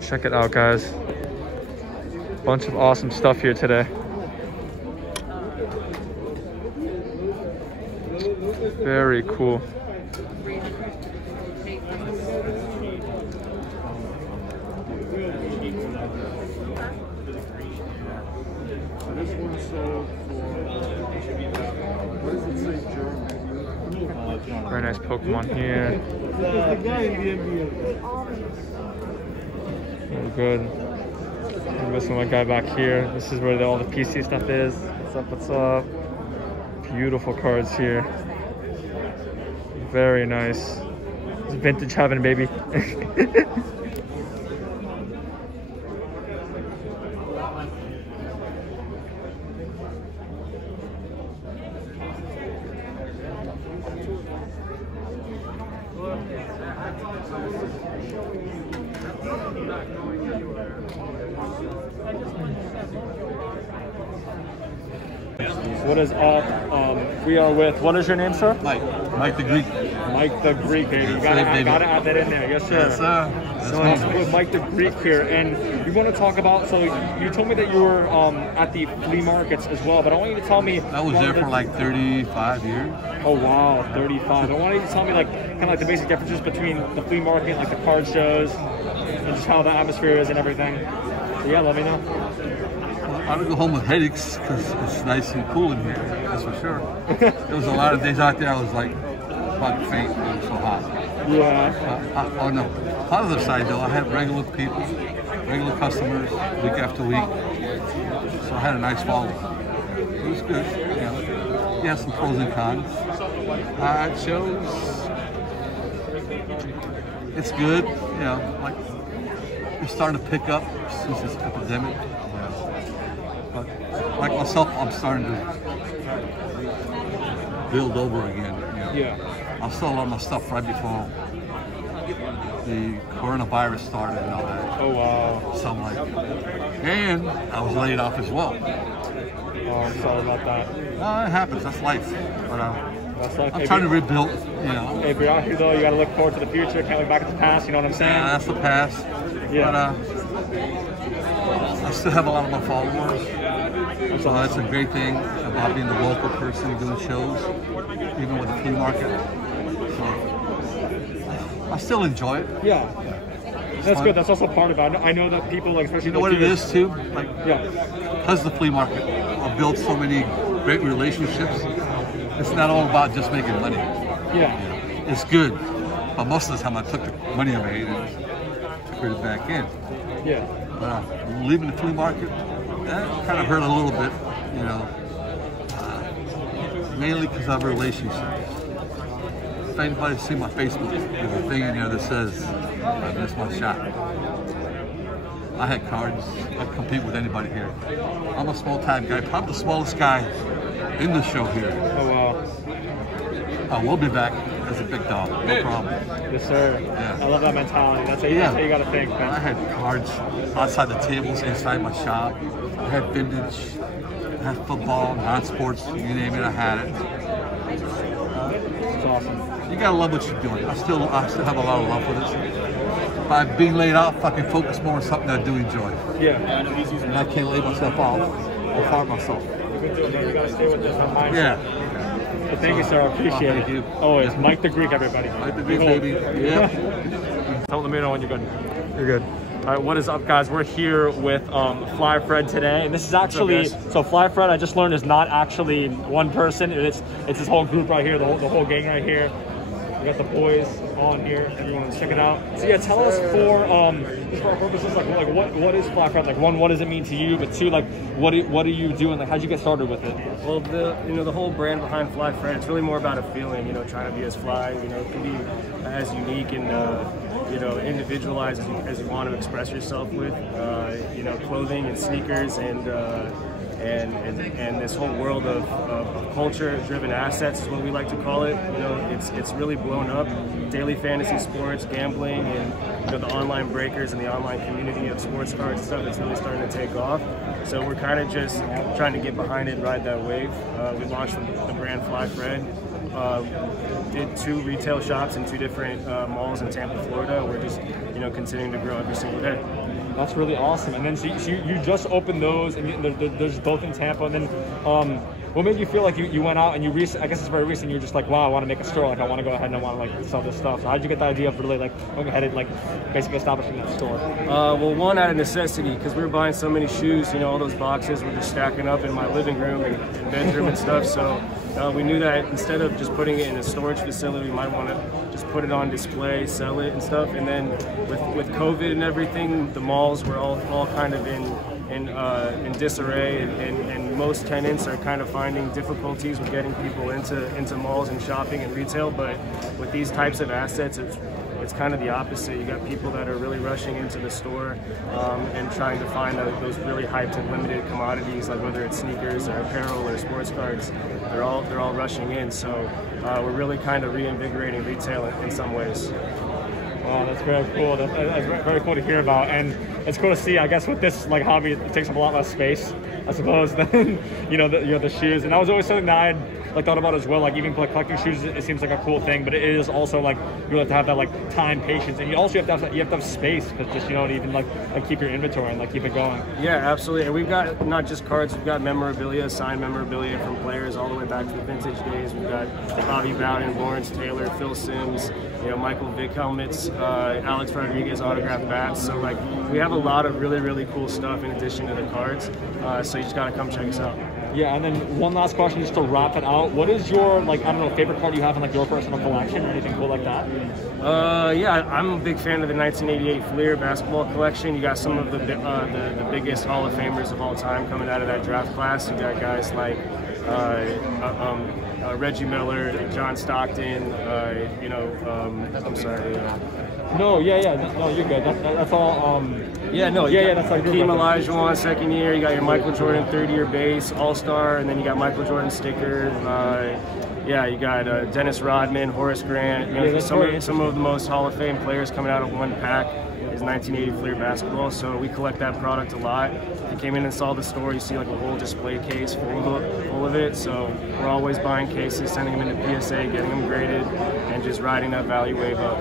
Check it out, guys. Bunch of awesome stuff here today. Very cool. Very nice Pokemon here. Very good. I'm missing my guy back here. This is where all the PC stuff is. What's up, what's up? Beautiful cards here. Very nice. It's vintage heaven, baby. What is up? We are with, what is your name, sir? Mike the Greek. Mike the Greek, baby. You gotta add that in there. Yes, sir. Yes, sir. So I'm with Mike the Greek here, and we want to talk about, so you told me that you were at the flea markets as well, but I want you to tell me. I was there for like 35 years. Oh, wow, 35. I want you to tell me kind of like the basic differences between the flea market, like the card shows, and just how the atmosphere is and everything. So yeah, let me know. I don't go home with headaches because it's nice and cool in here, that's for sure. There was a lot of days out there I was like about to faint, it was so hot. Yeah. On the positive side though, I had regular people, regular customers week after week. So I had a nice following. It was good, you know. You have some pros and cons. It shows it's good, you know, like it's starting to pick up since this epidemic. But like myself, I'm starting to build over again. You know? Yeah. I saw a lot of my stuff right before the coronavirus started and all that. Oh, wow. Something like that. And I was laid off as well. Oh, I'm sorry about that. No, it happens. That's life. But that's life. I'm trying to rebuild, you know. Hey, if you're out here, though, you got to look forward to the future. Can't look back at the past, you know what I'm saying? Yeah, that's the past. Yeah. But I still have a lot of my followers. So that's a great thing about being the local person doing shows, even with the flea market. So I still enjoy it. Yeah. That's good. That's also part of it. I know that people, like, especially, you know what it is too? Like, yeah. Because of the flea market, I've built so many great relationships. It's not all about just making money. Yeah. It's good, but most of the time I took the money I made and put it back in. Yeah. But leaving the flea market, that kind of hurt a little bit, you know. Mainly because of relationships. If anybody see my Facebook, there's a thing in there that says, I missed my shot. I had cards. I'd compete with anybody here. I'm a small time guy, probably the smallest guy in the show here. Oh, wow. I will be back as a big dog, no problem. Yes, sir. Yeah. I love that mentality. That's how you got to think, man. I had cards outside the tables inside my shop. I had vintage, I had football, non-sports, you name it, I had it. It's awesome. You gotta love what you're doing. I still have a lot of love for this. By being laid off, I can focus more on something I do enjoy. Yeah. And I can't lay myself off or fire myself. You gotta stay with this mindset. Yeah. But thank you, sir. I appreciate it. Thank you. Always. Mike the Greek, everybody. Mike the Greek, baby. Yeah. Tell me know when you're good. You're good. All right, what is up, guys? We're here with Fly Fred today, and this is actually so Fly Fred. I just learned is not actually one person. It's this whole group right here, the whole gang right here. We got the boys on here. Everyone, check it out. So yeah, tell us for our purposes, like what is Fly Fred? Like, one, what does it mean to you? But two, like what do you do, and like how'd you get started with it? Well, the whole brand behind Fly Fred, it's really more about a feeling. Trying to be as fly. It can be as unique and individualized as you want to express yourself with. Clothing and sneakers and and this whole world of culture-driven assets is what we like to call it. You know, it's really blown up. Daily fantasy sports, gambling, and the online breakers and the online community of sports cards and stuff, it's really starting to take off. So we're kind of just trying to get behind it and ride that wave. We launched the brand Fly Fred. Did 2 retail shops in 2 different malls in Tampa, Florida. We're just, continuing to grow every single day. That's really awesome. And then so you just opened those, and there's both in Tampa. And then what made you feel like you went out and I guess it's very recent, you were just like, wow, I want to make a store. Like, I want to go ahead and I want to like sell this stuff. So how did you get the idea of really like going ahead and like basically establishing that store? Well, one, out of necessity, because we were buying so many shoes. All those boxes were just stacking up in my living room and bedroom and stuff. So we knew that instead of just putting it in a storage facility, we might want to just put it on display, sell it and stuff. And then with COVID and everything, the malls were all kind of in disarray, and most tenants are kind of finding difficulties with getting people into malls and shopping and retail. But with these types of assets, it's kind of the opposite. You got people that are really rushing into the store and trying to find those really hyped and limited commodities, like whether it's sneakers or apparel or sports cards. They're all rushing in. So we're really kind of reinvigorating retail in some ways. Wow, that's very cool. That's very cool to hear about, and it's cool to see. I guess with this like hobby, it takes up a lot less space, I suppose, than the shoes. And that was always something that I had like thought about as well. Like even collecting shoes, it seems like a cool thing, but it is also like you have to have that like time, patience, and you also have to have space, because just to even like keep your inventory and like keep it going. Yeah, absolutely. And we've got not just cards, we've got memorabilia, signed memorabilia from players all the way back to the vintage days. We've got Bobby Bowden, Lawrence Taylor, Phil Simms, Michael Vick helmets, Alex Rodriguez autographed bats. So like we have a lot of really cool stuff in addition to the cards. So you just gotta come check us out. Yeah, and then one last question just to wrap it out. What is your favorite card you have in like your personal collection or anything cool like that? Yeah, I'm a big fan of the 1988 Fleer basketball collection. You got some of the biggest Hall of Famers of all time coming out of that draft class. You got guys like Reggie Miller, John Stockton. I'm sorry. No, you're good. That's all. That's like Hakeem Olajuwon, second year. You got your Michael Jordan, third-year base, All-Star, and then you got Michael Jordan sticker. You got Dennis Rodman, Horace Grant. Some of the most Hall of Fame players coming out of one pack is 1980 Fleer basketball. So we collect that product a lot. If you came in and saw the store, you see like a whole display case full of it. So we're always buying cases, sending them into PSA, getting them graded, and just riding that value wave up.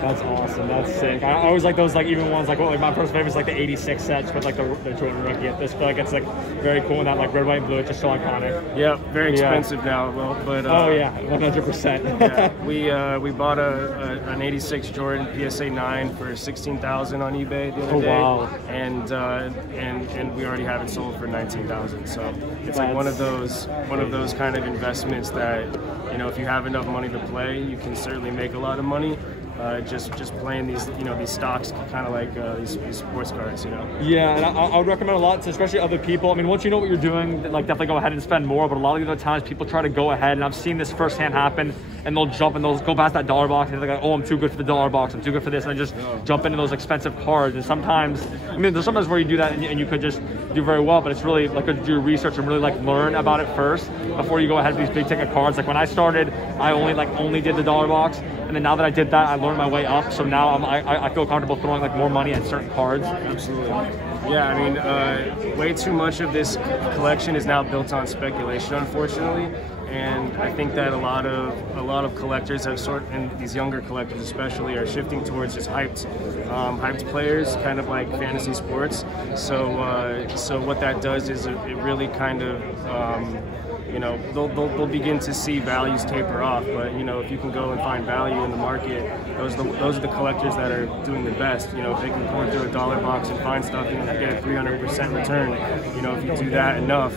That's awesome. That's sick. I always like those, like even ones like my first favorite is like the '86 sets with like the Jordan rookie. I feel like it's like very cool, and that like red, white, and blue. It's just so iconic. Yeah, very expensive now. Well, but 100%. Yeah, we bought an '86 Jordan PSA 9 for $16,000 on eBay the other day. Wow. And we already have it sold for $19,000. So it's like one of those kind of investments that if you have enough money to play, you can certainly make a lot of money. Just playing these these stocks, kind of like these sports cards, Yeah, and I would recommend a lot to especially other people. I mean, once you know what you're doing, like definitely go ahead and spend more. But a lot of the other times, people try to go ahead, and I've seen this firsthand happen, and they'll jump and they'll go past that dollar box and they're like, oh, I'm too good for the dollar box, I'm too good for this, and just jump into those expensive cards. And sometimes, there's sometimes where you do that and you could just do very well, but it's really like do your research and really like learn about it first before you go ahead with these big ticket cards. Like when I started, I only did the dollar box. And then now that I did that, I learned my way up. So now I feel comfortable throwing like more money at certain cards. Absolutely. Yeah, way too much of this collection is now built on speculation, unfortunately. And I think that a lot of collectors and these younger collectors especially, are shifting towards just hyped players, kind of like fantasy sports. So what that does is it really kind of they'll begin to see values taper off. But if you can go and find value in the market, those are the collectors that are doing the best. If they can pour through a dollar box and find stuff and get a 300% return, if you do that enough,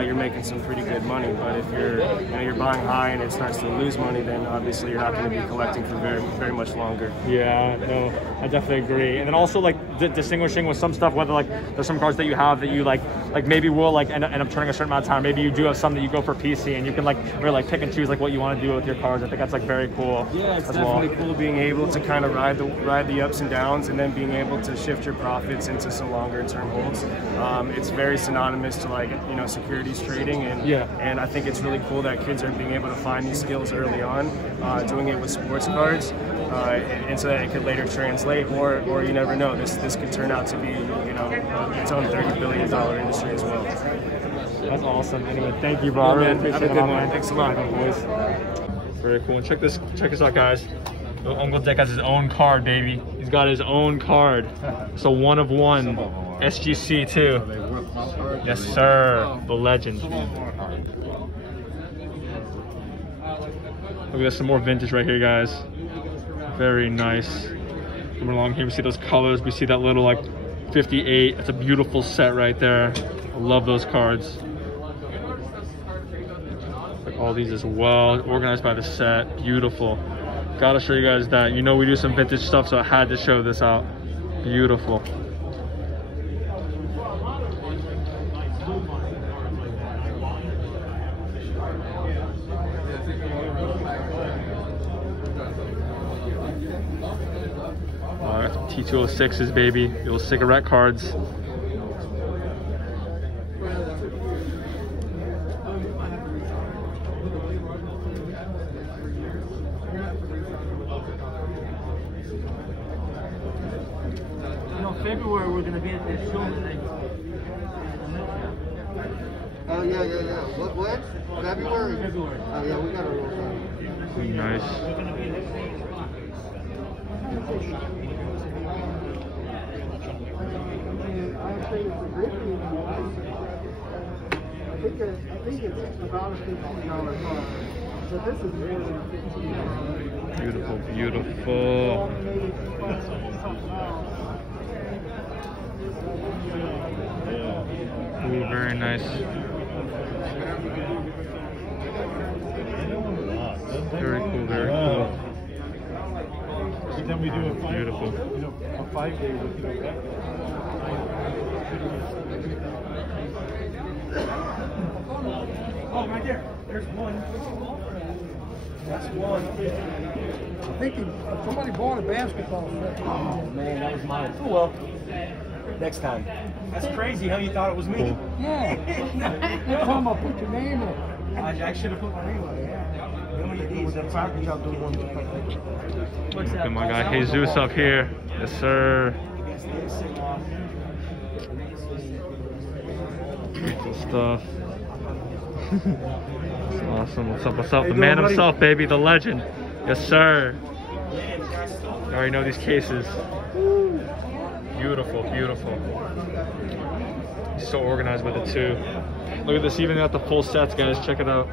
you're making some pretty good money. But if you're buying high and it starts to lose money, then obviously you're not going to be collecting for very, very much longer. Yeah, no, I definitely agree. And then also like distinguishing with some stuff, whether like there's some cards that you have that you like maybe will like end up turning a certain amount of time. Maybe you do have some that you go for PC, and you can like really like pick and choose like what you want to do with your cards. I think that's like very cool. Yeah, it's definitely cool being able to kind of ride the ups and downs, and then being able to shift your profits into some longer term holds. It's very synonymous to like securities trading, and I think it's really cool that kids are being able to find these skills early on, doing it with sports cards, and so that it could later translate, or you never know, this could turn out to be its own $30 billion industry as well. That's awesome. Anyway, thank you, bro. I really appreciate it. Have a good one. Thanks a lot, boys. Very cool. And check this out, guys. Uncle Dick has his own card, baby. He's got his own card. So 1 of 1 SGC too. Yes, sir. The legend. Look at this, some more vintage right here, guys. Very nice. Coming along here, we see those colors. We see that little like 58. That's a beautiful set right there. I love those cards. Like all these as well, organized by the set. Beautiful. Gotta show you guys that. We do some vintage stuff, so I had to show this out. Beautiful. T206s, baby. Little cigarette cards. February we're gonna be at this show tonight. Oh yeah. What? February? February. Oh yeah, we got a real time. Nice. I think it's about a $15 card. So this is more than $15. Beautiful, beautiful. Ooh, very nice. Very cool, very cool. Then we do a beautiful. A 5-day with Oh, right there. There's one. That's one. I think somebody bought a basketball set. Oh man, that was mine. Oh well. Next time. That's crazy how you thought it was me. Cool. Yeah. You're talking about put your name in. I should have put my name on it. Yeah. Look at my guy Jesus up here. Yes, sir. Beautiful stuff. That's awesome. What's up? The man himself, baby. The legend. Yes, sir. You already know these cases. Beautiful, beautiful. He's so organized with it too. Look at this, even got the full sets, guys. Check it out.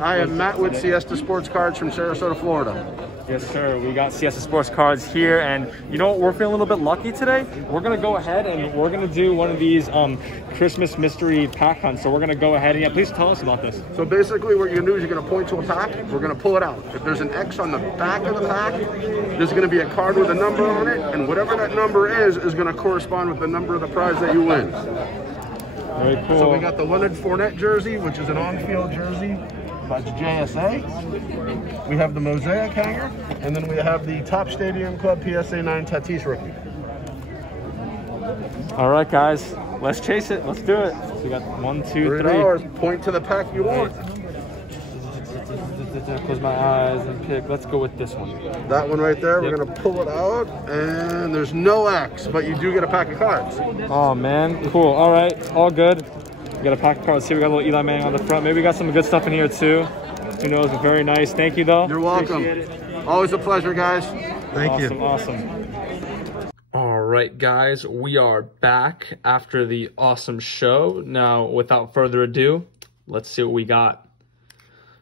I am Matt with Siesta Sports Cards from Sarasota, Florida. Yes, sir. We got Siesta Sports Cards here, and you know what? We're feeling a little bit lucky today. We're gonna go ahead and we're gonna do one of these Christmas mystery pack hunts. So we're gonna go ahead and please tell us about this. So basically, what you're gonna do is you're gonna point to a pack. We're gonna pull it out. If there's an X on the back of the pack, there's gonna be a card with a number on it, and whatever that number is gonna correspond with the number of the prize that you win. Very cool. So we got the Leonard Fournette jersey, which is an on-field jersey. That's JSA. We have the Mosaic hanger, and then we have the Top Stadium Club PSA 9 Tatis rookie. All right, guys, let's chase it. Let's do it. So we got $1, $2, $3. Point to the pack you want. Close my eyes and pick. Let's go with this one. That one right there. We're gonna pull it out, and there's no X, but you do get a pack of cards. Oh man, cool. All right, all good. We got a pack of cards here. We got a little Eli Manning on the front. Maybe we got some good stuff in here too. Who knows? Very nice. Thank you, though. You're welcome. Always a pleasure, guys. Thank you. Awesome. All right, guys, we are back after the awesome show. Now, without further ado, let's see what we got.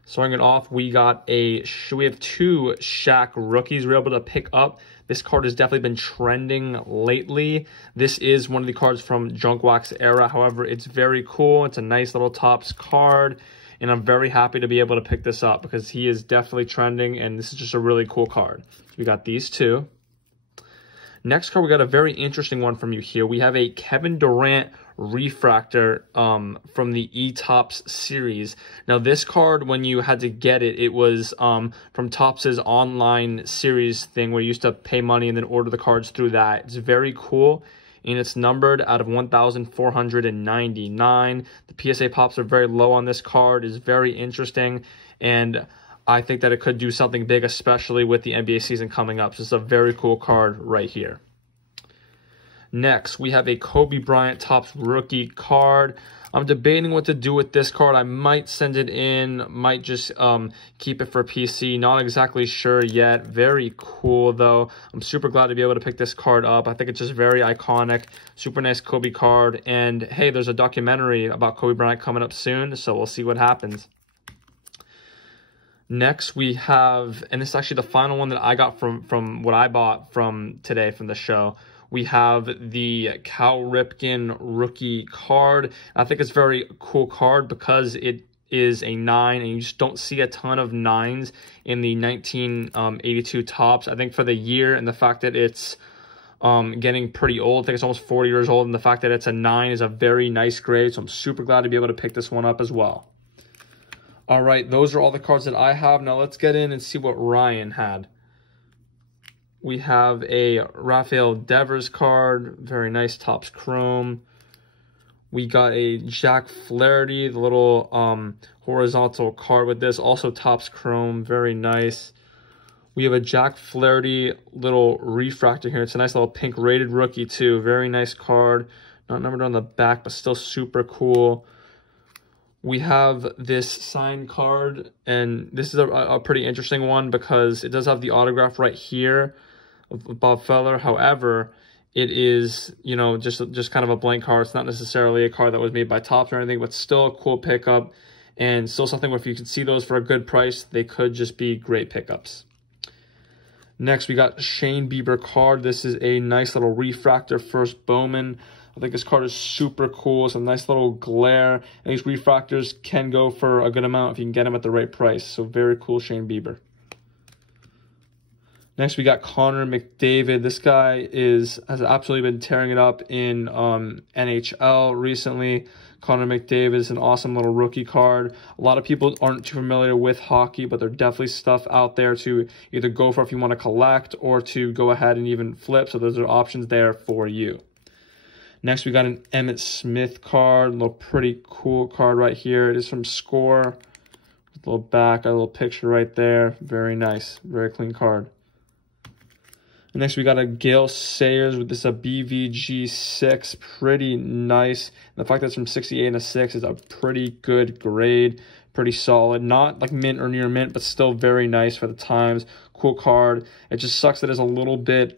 Starting it off, we have 2 Shaq rookies we're able to pick up. This card has definitely been trending lately. This is one of the cards from Junk Wax era. However, it's very cool. It's a nice little Topps card, and I'm very happy to be able to pick this up because he is definitely trending, and this is just a really cool card. We got these 2. Next card, we got a very interesting one from you here. We have a Kevin Durant refractor from the E-Topps series. Now, this card, when you had to get it, it was from Topps' online series thing where you used to pay money and then order the cards through that. It's very cool, and it's numbered out of 1,499. The PSA pops are very low on this card. It's very interesting, and I think that it could do something big, especially with the NBA season coming up. So it's a very cool card right here. Next, we have a Kobe Bryant Topps rookie card. I'm debating what to do with this card. I might send it in, might just keep it for PC. Not exactly sure yet. Very cool, though. I'm super glad to be able to pick this card up. I think it's just very iconic. Super nice Kobe card. And, hey, there's a documentary about Kobe Bryant coming up soon, so we'll see what happens. Next, we have, and this is actually the final one that I got from what I bought from today from the show. We have the Cal Ripken rookie card. I think it's a very cool card because it is a 9, and you just don't see a ton of 9s in the 1982 Topps. I think for the year and the fact that it's getting pretty old, I think it's almost 40 years old, and the fact that it's a 9 is a very nice grade, so I'm super glad to be able to pick this one up as well. All right, those are all the cards that I have. Now let's get in and see what Ryan had. We have a Rafael Devers card, very nice Topps Chrome. We got a Jack Flaherty, the little horizontal card with this, also Topps Chrome, very nice. We have a Jack Flaherty little refractor here. It's a nice little pink rated rookie too, very nice card. Not numbered on the back, but still super cool. We have this signed card, and this is a pretty interesting one because it does have the autograph right here of Bob Feller. However, it is, you know, just kind of a blank card. It's not necessarily a card that was made by Topps or anything, but still a cool pickup, and still something where if you can see those for a good price, they could just be great pickups. Next, we got Shane Bieber card. This is a nice little refractor first Bowman. I think this card is super cool. It's a nice little glare. And these refractors can go for a good amount if you can get them at the right price. So very cool, Shane Bieber. Next, we got Connor McDavid. This guy has absolutely been tearing it up in NHL recently. Connor McDavid is an awesome little rookie card. A lot of people aren't too familiar with hockey, but there's definitely stuff out there to either go for if you want to collect or to go ahead and even flip. So those are options there for you. Next, we got an Emmett Smith card, a little pretty cool card right here. It is from Score. With a little back, a little picture right there. Very nice, very clean card. And next, we got a Gale Sayers with this a BVG 6, pretty nice. And the fact that it's from 68 and a 6 is a pretty good grade, pretty solid. Not like mint or near mint, but still very nice for the times. Cool card. It just sucks that it's a little bit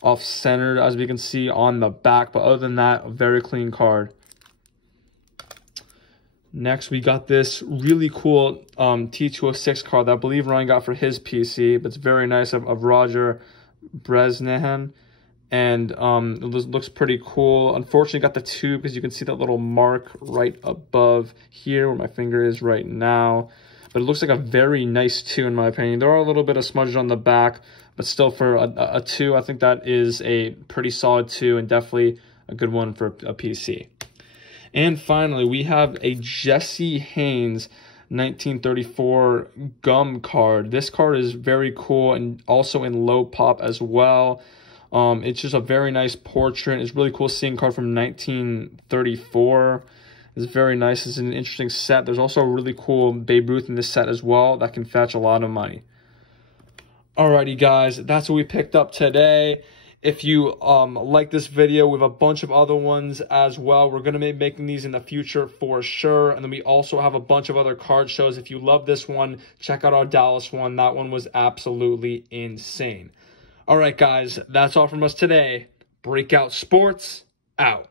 off-centered, as we can see on the back, but other than that, a very clean card. Next, we got this really cool T206 card that I believe Ryan got for his PC, but it's very nice of Roger Bresnahan, and it looks pretty cool. Unfortunately, got the 2 because you can see that little mark right above here where my finger is right now, but it looks like a very nice 2 in my opinion. There are a little bit of smudges on the back, but still for a 2, I think that is a pretty solid 2 and definitely a good one for a PC. And finally, we have a Jesse Haynes 1934 gum card. This card is very cool and also in low pop as well. It's just a very nice portrait. It's really cool seeing a card from 1934. It's very nice. It's an interesting set. There's also a really cool Babe Ruth in this set as well that can fetch a lot of money. Alrighty guys, that's what we picked up today. If you like this video, we have a bunch of other ones as well. We're going to be making these in the future for sure. And then we also have a bunch of other card shows. If you love this one, check out our Dallas one. That one was absolutely insane. Alright guys, that's all from us today. Breakout Sports, out.